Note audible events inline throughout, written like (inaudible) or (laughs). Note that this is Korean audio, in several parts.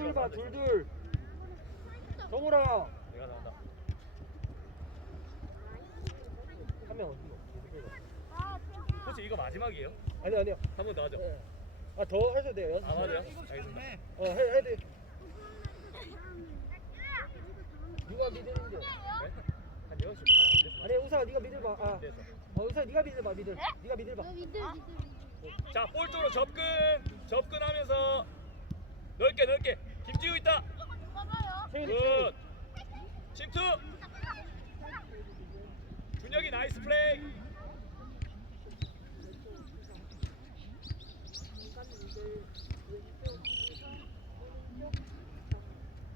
둘둘 봐 둘둘 정우라 내가 나온다. 한명 어디 코치 이거 마지막이에요? 아니 아니요 한 번 더 하죠. 아 더 해도 돼요 아 맞아요? 알겠습니다. 어 해, 해도 누가 미들인데 네? 한 6시 반안 됐어. 아니 우상아 네가 미들 봐아 어 됐어. 우상아 네가 미들 봐 미들 네가 미들 봐 미들 미들 자, 볼 쪽으로 접근. 접근하면서 넓게 넓게. 김지우 있다. 굿. 침투. 준혁이 나이스 플레이.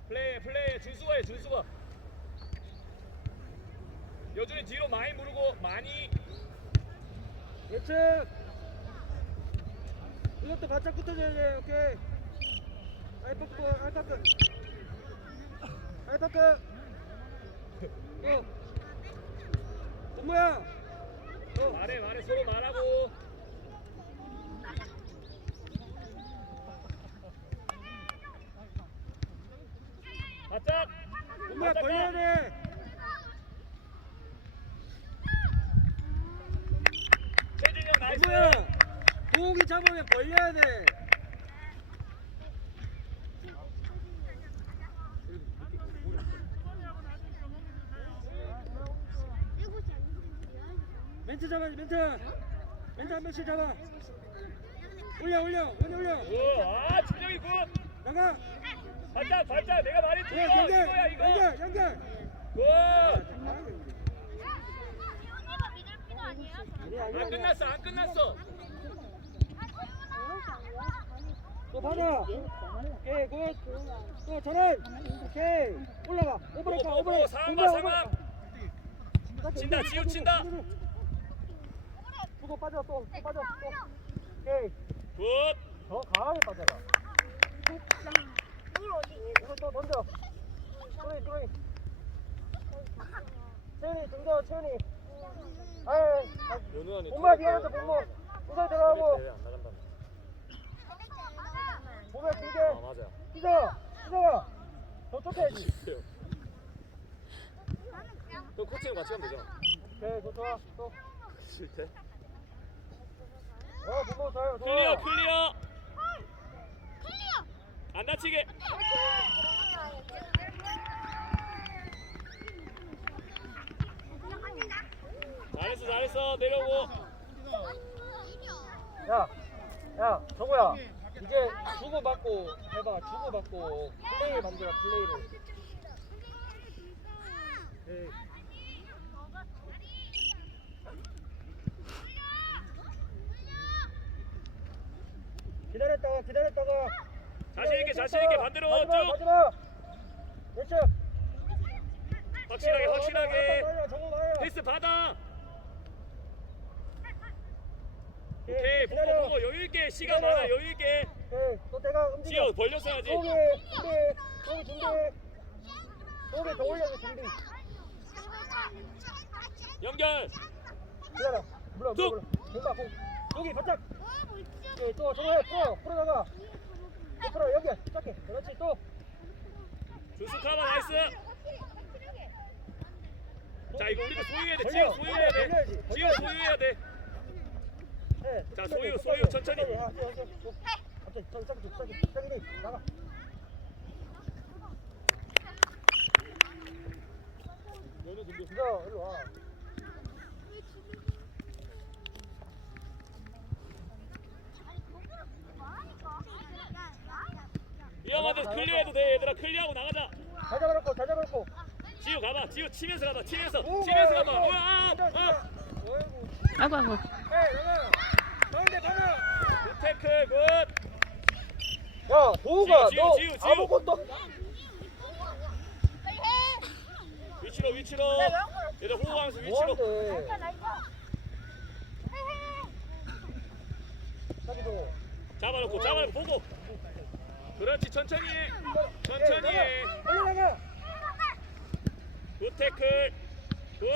플레이 플레이 준수가 해 준수가. 여준이 뒤로 많이 무르고 많이 예측 이것도 바짝 붙어줘야 돼 오케이 아이파크 어 엄마야 어 말해 말해 서로 말하고 바짝 벌려야 가. 돼 최준영 나이스 엄마야 잡으면 벌려야 돼 멘트 잡아 멘트. 멘트 한 명씩 잡아. 올려 올려. 올려 올려. 굿아 준영이 굿 나가. 발짝 발짝. 내가 말했지 예, 이거 연결 이거야 이거. 연결 연결. 굿 안 끝났어 안 끝났어. 또 받아. 오케이 굿또 전환 오케이. 올라가. 오버랩 가 보고, 오버랩 상황 공격, 봐. 오버랩. 친다, 지우 친다. 주고 빠져 또, 또 빠져. 또 오케이. 굿. 더 강하게 빠져라. 이거 또 던져. 소리 소리 채은이 등져 채은이. 아이 엄마 미안해서 공모 우선 들어가고. 대회 안 나간다 몸에 길게. 아 맞아요 휘저 휘저가 저쪽 해야지 그 코치랑 같이 가면 되잖아. 오케이 좋 좋아 또. (laughs) 싫대 어, 좋아요, 좋아. 클리어 클리어 안 다치게 잘했어 잘했어 내려오고 야, 야, 정우야. 이제 주고 받고 해봐. 주고 받고 플레이 만들어 플레이를. 네. 기다렸다가 기다렸다가. 자신 있게 자신 있게 반대로 마지막, 쭉 마지막. 그렇죠. 확실하게 어, 확실하게. 패스 받아 예, 오케이 보고 기다려. 보고 여유 있게 시간 기다려. 많아 여유 있게 오케이, 또 내가 움직여. 지호 벌려서 해야지 소개, 준비, 소개 준비. 소개 더 올려줘 준비. 연결 기다려. 뚝. 공가, 공. 여기 바짝. 예, 또 저거 해, 풀어, 풀어다가. 또 풀어, 여기, 짧게. 그렇지, 또. 준수 카바 나이스 자 이거 우리가 소유해야 돼 지호 소유해야 돼 벌려야지. 소유해야 돼 해. 자, 끝까지, 소유, 소유, 천천히. 갑자기, 저기, 저기, 저기, 저기, 나가. 준비 기다, 일로 와. 위험한데 클리어해도 돼 얘들아 클리어하고 나가자 잘 잡아놓고, 잘 잡아놓고. 지호 가봐 지호 치면서 가봐 치면서 오, 치면서 가봐. 어, 아, 아. 아이고 아이고. 가운데 가자. 굿 태클 굿 야, 도우가 지우, 너 지우, 지우. 아무것도 위치로 위치로 얘들 호흡 하면서 위치로 뭐한데? 자기도 잡아놓고 잡아놓고 보고 그렇지 천천히 해 천천히 해 나가. 굿 태클 굿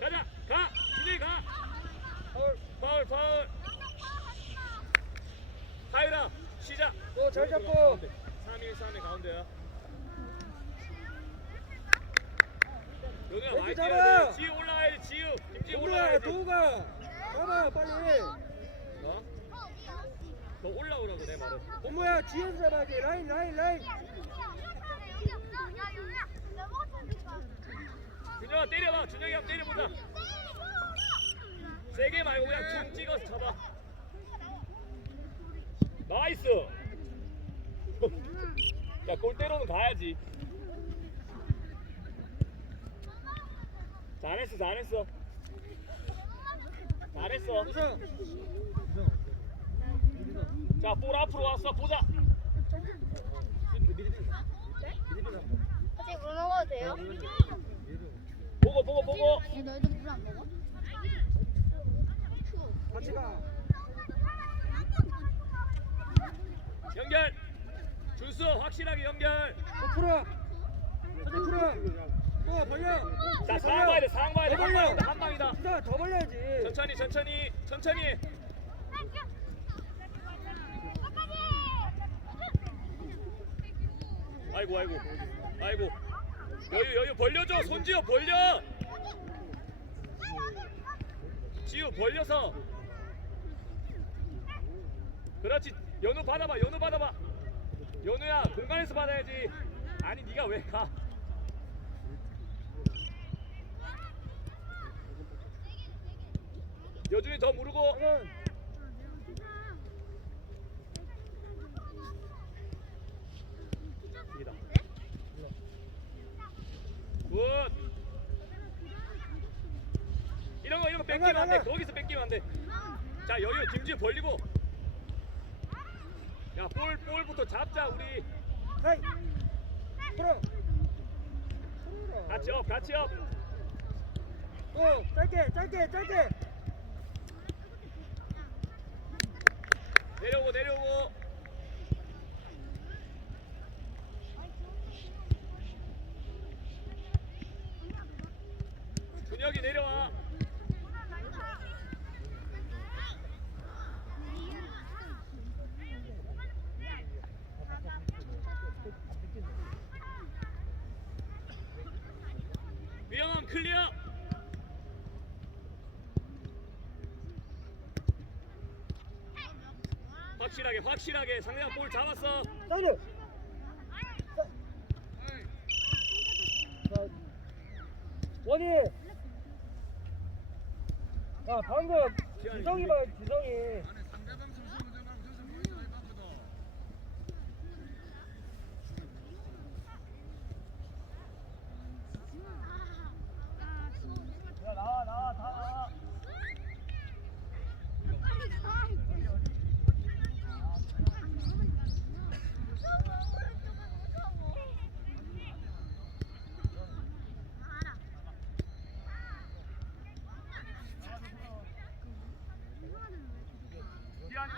가자 가 준비 가 파울. 파울 파울 하이라 시작 또잘 잡고 3일 3일 가운데야. 왼쪽 많이 잡아! 뛰어야 돼. 지우 지우. 김지우 동우야 올라와야지. 도우가 잡아 빨리 어? 너 올라오라고 내 말은. 동우야 뒤에서 잡아야지 라인 라인 라인 준영아 때려봐. 준영이 형 때려보자. 세게 말고 그냥 툭 찍어서 잡아. 나이스. 야 골대로는 가야지. 잘했어 잘했어. 잘했어. 우선 자, 볼 앞으로 왔어. 보자. 같이 물 먹어도 돼요? 보고 보고 보고. 얘 너희들 물안 먹어? 같이 가 연결. 준수 확실하게 연결. 또 풀어 풀어 또 벌려 자, 상황 봐야 돼. 상황 봐야 돼. 더한 방이다. 한 방이다. 진짜 더 벌려야지 천천히 천천히 천천히. 아이고 아이고. 아이고. 여유 여유. 벌려줘. 손지호 벌려. 지우 벌려서. 그렇지. 연우 받아봐. 연우 받아봐. 연우야 공간에서 받아야지. 아니 네가 왜가? 여준이 더 무르고 그러면 이다 굿 이런 거 이런 거 뺏기면 안돼. 나가, 나가. 거기서 뺏기면 안 돼 자 여유 김지우 벌리고. 야 볼 볼부터 잡자 우리. 하이. 풀어. 같이 업 같이 업. 또 짧게 짧게 짧게. 내려오고 내려오고 준혁이 내려와 위험함 클리어 확실하게 확실하게 상대방 볼 잡았어. 사이드. 자, 원이 야 방금 지성이 봐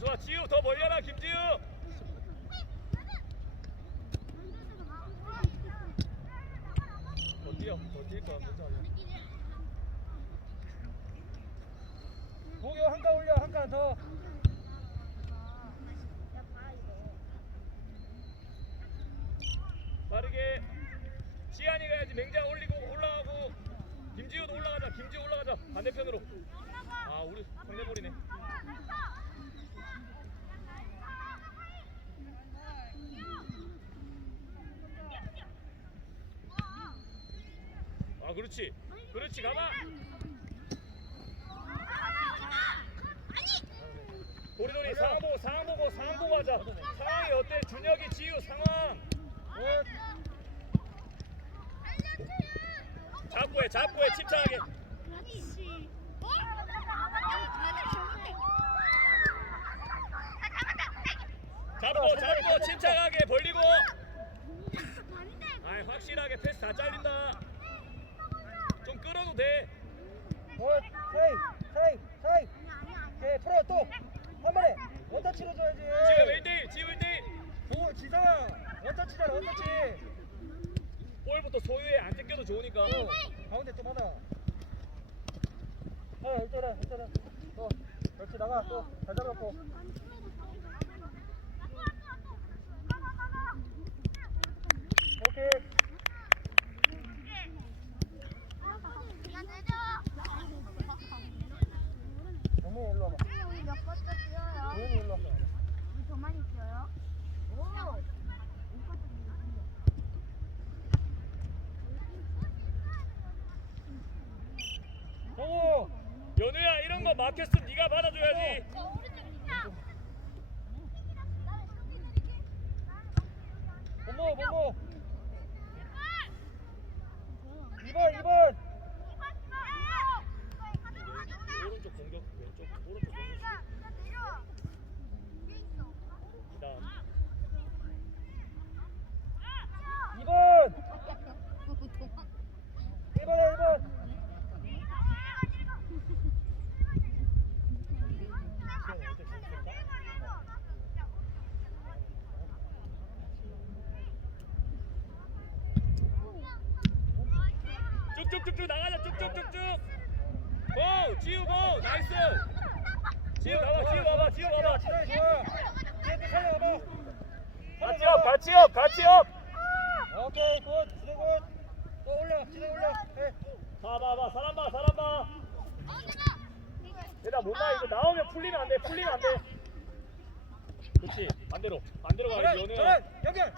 좋아 지우 더 벌려라 김지우. 더 뛰어 더 괜찮아 도우 한칸 올려 한 칸더. 빠르게. 지한이 가야지. 맹장 올리고 올라가고. 김지우도 올라가자 김지우 올라가자. 반대편으로. 아 우리 상대볼이네 아 그렇지. 그렇지 가봐. 우리 돌이 상황 보고 상황 보고 상황 보고 하자. 상황이 어때? 준혁이 지우 상황. 잡고 해 잡고 해 침착하게. 잡고 잡고 침착하게 벌리고. 아 확실하게 패스 다 잘린다. 돼굿 사이 사이 사이. 오케이 풀어 또한 번에 원터치로 줘야지. 지금 1대1 지금 1대1 오 지성아 원터치잖아 원터치. 볼부터 소유에 안 뜯겨도 좋으니까. 어, 가운데 또 받아. 어 일단은 일단은 또 그렇지 나가 또 잘 잡았고. 오케이 정민이 일로 와봐. 우리 몇 번째 뛰어요? 도현이 일로 와봐. 우리 더 많이 뛰어요? 오. 정우 연우야 이런 거 막혔으면 네가 받아줘야지. 본모 본모 2번 2번 오른쪽 공격 왼쪽 오른쪽 공격 그다음 2번 1번에 1번 쭉쭉쭉쭉 나가자 쭉쭉쭉쭉 고 지우 고 나이스 지우 나와 지우 와봐 지우 와봐 지성이 좋아 지성이 살려와봐 같이 업 같이 업. 오케이 굿 지성 굿또 올려 지성 올려. 해 봐봐봐 사람 봐 사람 봐. 얘나 못나 이거 나오면 풀리면 안돼 풀리면 안돼. 그렇지 반대로 반대로 가야지 저런. 연결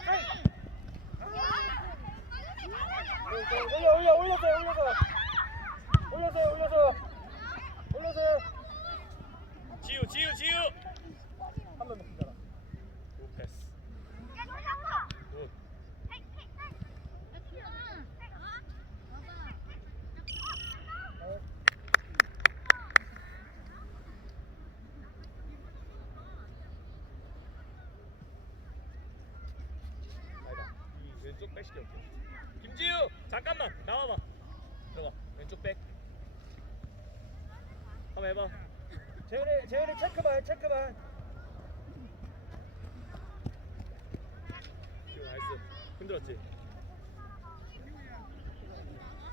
올려 올려 올려서 올려서. 올려서 올려서. 올려서. 지우 지우 지우 한번 먹히잖아 굿 패스 굿 아니다 이 왼쪽 백 시켜올게 김지우 잠깐만 나와봐. 들어가 왼쪽 백. 한번 해봐. 재현이 재현이 체크만 체크만. 지우 나이스. 흔들었지?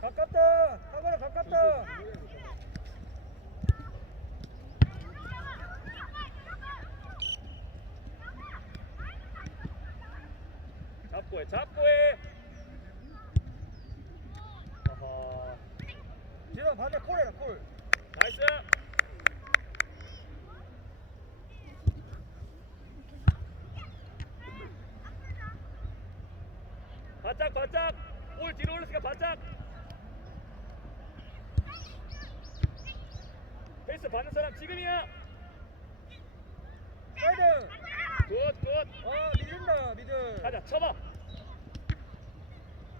가깝다! 하거나 가깝다! 잡고 해 잡고 해 아하 콜해라 콜 나이스. 바짝 바짝. 볼 뒤로 올렸으니까 바짝. 페이스 받는 사람 지금이야. 사이드. 굿굿. 아 밀린다 미들. 가자 쳐봐.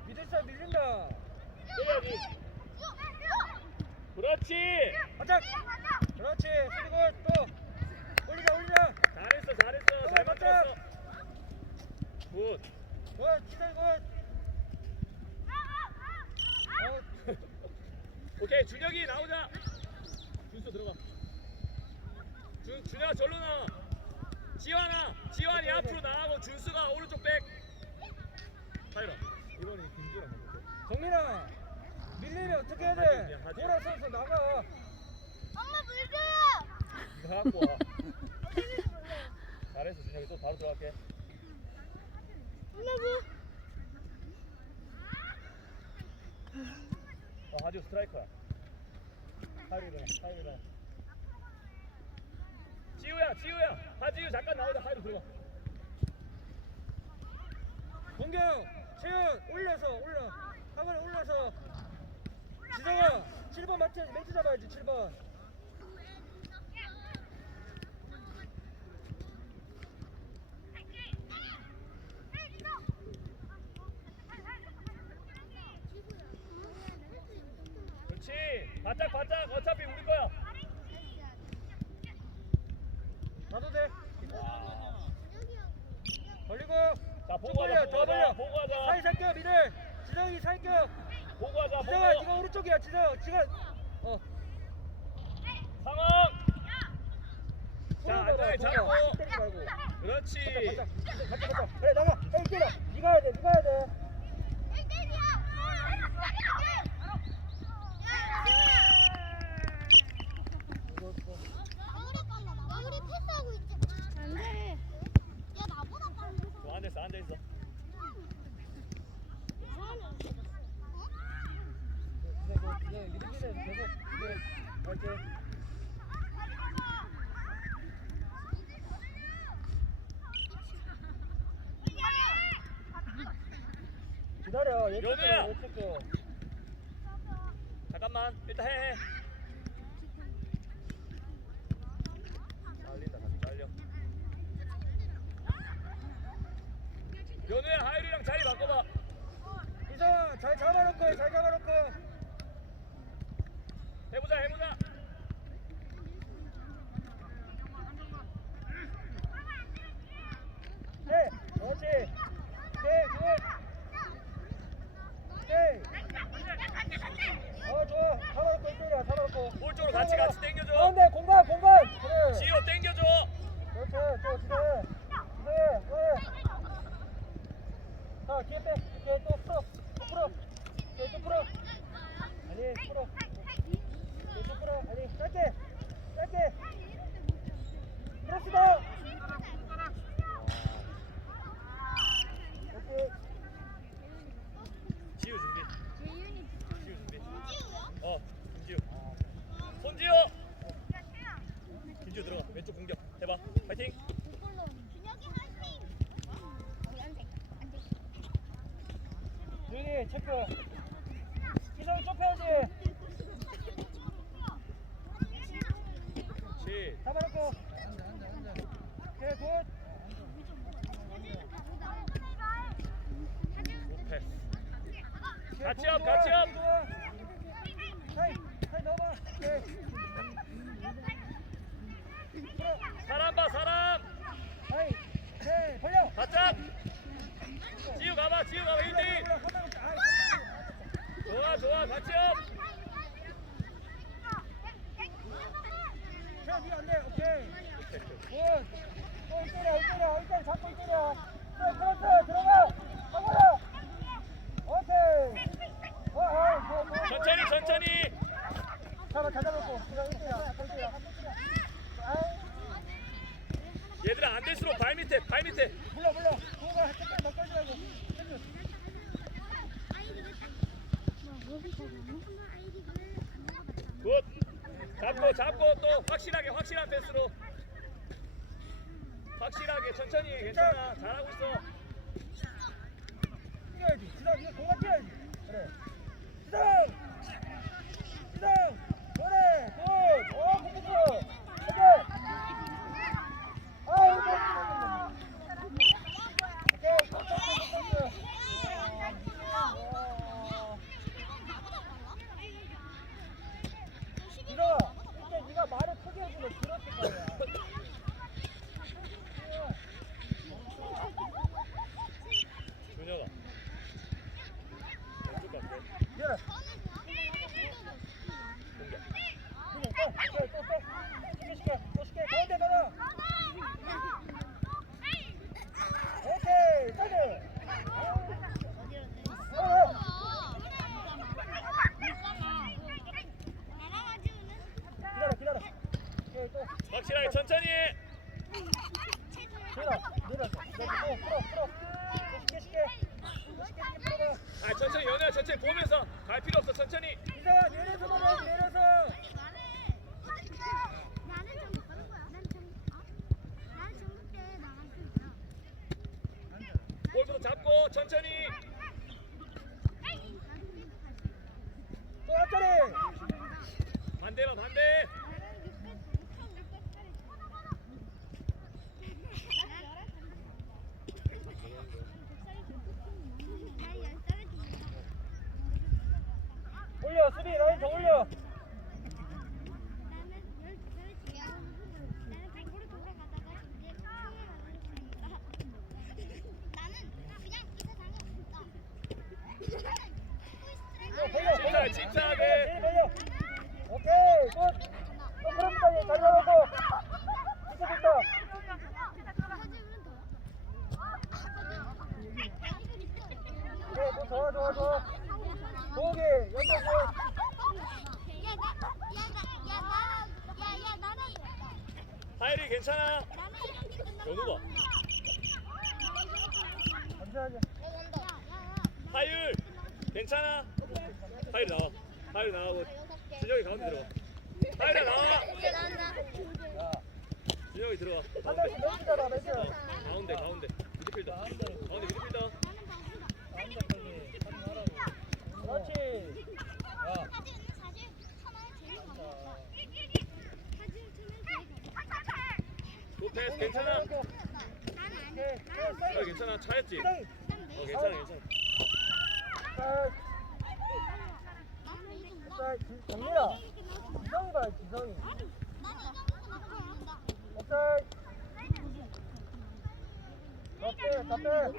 미들 사 밀린다. 때려야지 그렇지. 바짝 그렇지. 수비 굿또 올리자 올리자 잘했어 잘했어. 잘 맞췄어. 굿. 굿. 지성 굿. 어, (laughs) 오케이 준혁이 나오자. 준수 들어가. 준 준혁아 절로 나와 지환아 지환이 앞으로 나가고 준수가 오른쪽 백. 사이라 이번에 김주랑 정민아 밀리면 어떻게 해야 돼. 돌아서서 나가. 엄마 물 줘요. 이거 갖고 와. 잘했어 준혁이. 또 바로 들어갈게. 엄마 물. 어 하지우 스트라이커야. 하이로 일어나 지우야 지우야. 하지우 잠깐 나오자. 하이로 들어가. 공격! 채연! 올려서 올려. 하거나 올려서 지성아 7번 마트 멘트 잡아야지 7번 그렇지. 가자, 가자, 그래, 나가. 빨리 뛰어. 네가 해야 돼, 네가 해야 돼. 너 앉아있어, 앉아있어. 그냥, 그냥, 그냥, 계속, 이제, 뭐, 이렇게. 잘린다 해. 잘린다 다시 잘려. 연우야 하율이랑 자리 바꿔봐. 이상 잘 잡아놓고 잘 잡아놓고. 해보자 해보자. 네. 볼 쪽으로 같이 같이 당겨줘. 가운데 공간 공간. 그래. 지효 당겨줘. 그렇지. 또 그래. 그래. 그래. 자 뒤에 빼뒤또 풀어. 또 풀어. 뒤또 풀어. 아니 풀어. 뒤또 풀어. 아니 짧게. 他规定的 잡고 천천히. 또 앞자리 반대로 반대. 하이리 괜찮아? 연우가. 하율 괜찮아? 하율 나와. 하율 나와고 뭐, 준혁이 가운데 들어. 하율 나와. 준혁이 들어와. 가운데 가운데. 미드필더. 가운데 미드필더. 굿 패스 괜찮아. 어, 괜찮아 차였지. 어 괜찮아 괜찮아 정민아. 기상이 봐. 오케이. 다시야.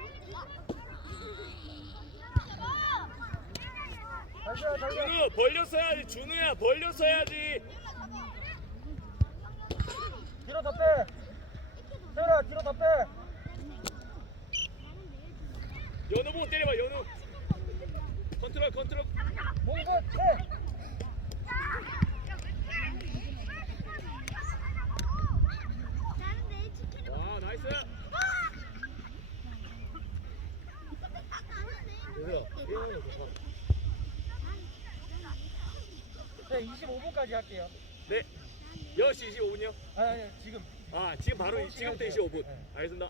준우 벌려서 해야지 준우야 벌려서 해야지 뒤로 더 빼. 뒤로 더 빼. 연우 보고 때려봐 연우 컨트롤 컨트롤 몽고 빼. 와 나이스 얘들아 게임하는 거 좋다 네, 25분까지 할게요. 네 10시 25분이요? 아니, 아니, 지금. 아 지금 바로 이- 지금부터 25분 네. 알겠습니다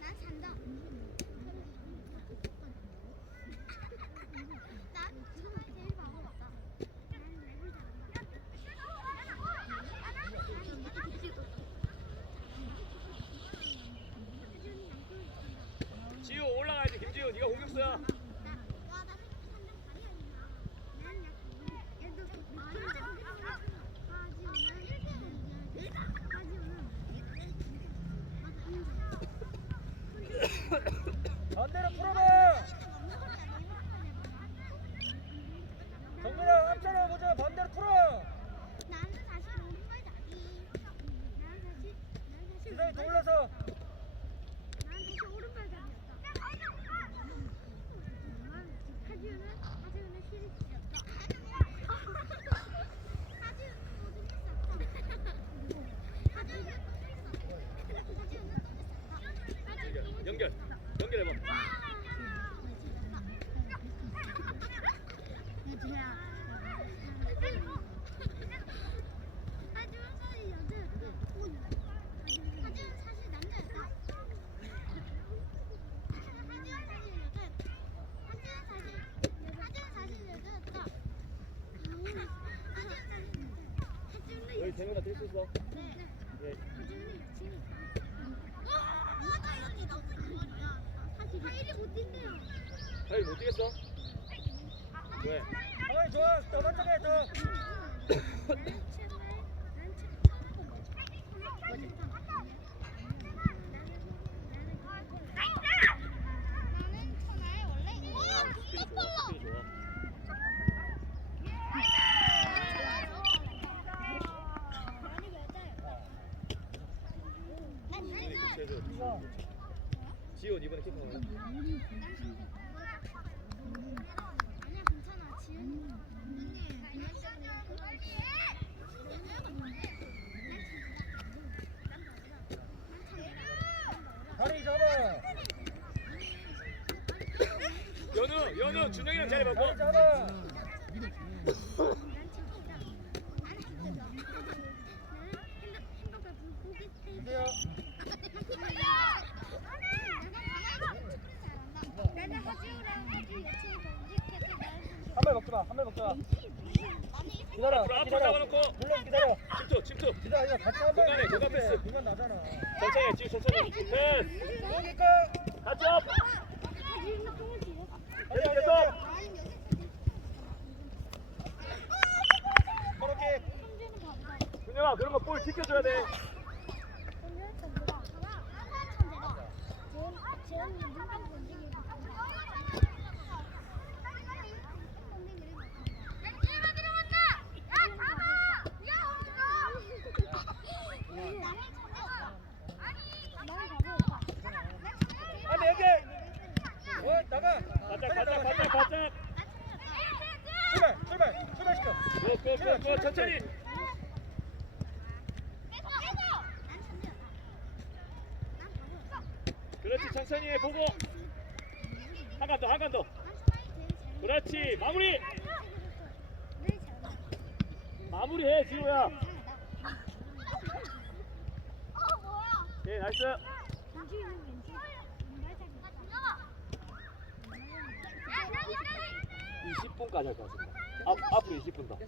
난 산다. 난 지금 제일 바보 같다. 나는 랩을 잘한다. 지우 올라가야지 김지우 네가 공격수야 반대로 풀어봐. 정민아, 앞차로 보자. 반대로 풀어. 나는 다시 오른발 잡기. 나는 다시 나는 다시 기상이 더 오른발 올라서. 난 다시 오른발 잡았다. 하지우는 하지우는 힐이 찢었다. 하지우는 모든 게 쌌다. 하지우는 하지우는 연결 연결 연결해봐 하지만 사실 여자였다. 하지만 사실 남자였다. 하지만 사실 여자였다. 하지만 사실 하지만 사실 여자였다. 하지만 사실 하지만 네. 예. 하일이 못 뛰겠어? 왜? 가만히 좋아. 더 반짝해, 더. 스피드 좋아 스피드 좋아 준이 교체해줘 야, 지훈 이번에 키퍼 나와 아니야 괜찮아 지은이 다리 잡아. 연우 연우 준영이랑 자리 바꿔 다리 잡아. 이제요. 한 발 먹지 마. 한 발 먹지 마. 기다려. 앞으로 앞으로. 잡아놓고 물론 기다려. 침투 침투 기다려. 같이 한 발. 공간에, 공간 패스. 공간 나잖아. 천천히 해, 지금 천천히 패스 그러니까. 같이 업 아니, 아니, 계속 아니. 그렇게. 준영아 그런 거 볼 지켜줘야 돼 아, 네 개. 어, 나가. 바짝 바짝. 바짝 바짝. 출발 출발 출발시켜. 고고고고 천천히. 그렇지 천천히 해 보고. 한 칸 더 한 칸더. 그렇지 마무리. 마무리해 지우야? 오케이 나이스 20분까지 할 것 같습니다. 앞, 앞으로 20분 더.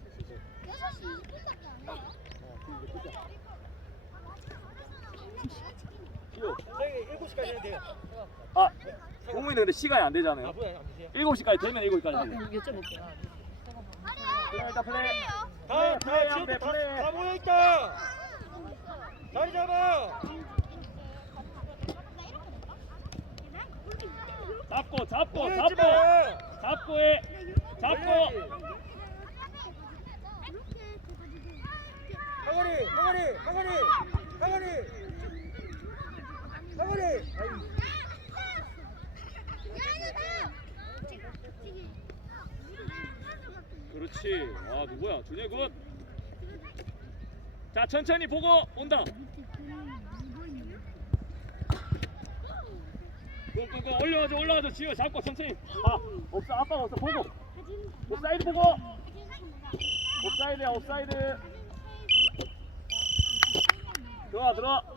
지우 저희 7시까지 해도 돼요. 아 공무원은 근데 시간이 안 되잖아요. 아 뭐야 안 되세요? 7시까지 되면 7시까지 아, 해요 여쭤볼게요. 일단 플레이. 다, 플레이 다, 돼 지금 다, 플레이. 다 모여 있다. 자리 잡아. 잡고 잡고 모여 있지 잡고. 마. 잡고 해 잡고. 항아리 항아리 항아리 항아리. 항아리. 그렇지. 아 누구야? 준혜 굿자 천천히 보고 온다. 꾹꾹꾹 올려가줘 올라가줘 지우 잡고 천천히. 아 없어. 아빠가 없어. 보고 옵사이드 보고. 옵사이드야 옵사이드. 들어와 들어와